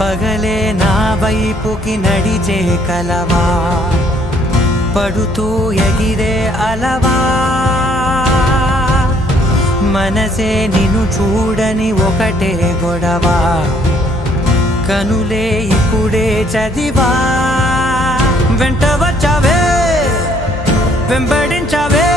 పగలే నా వైపుకి నడిచే కలవా, పడుతూ ఎగిరే అలవా, మనసే నిన్ను చూడని ఒకటే గొడవ, కనులే ఇప్పుడే చదివా, వెంట వచ్చావే వెంబడించావే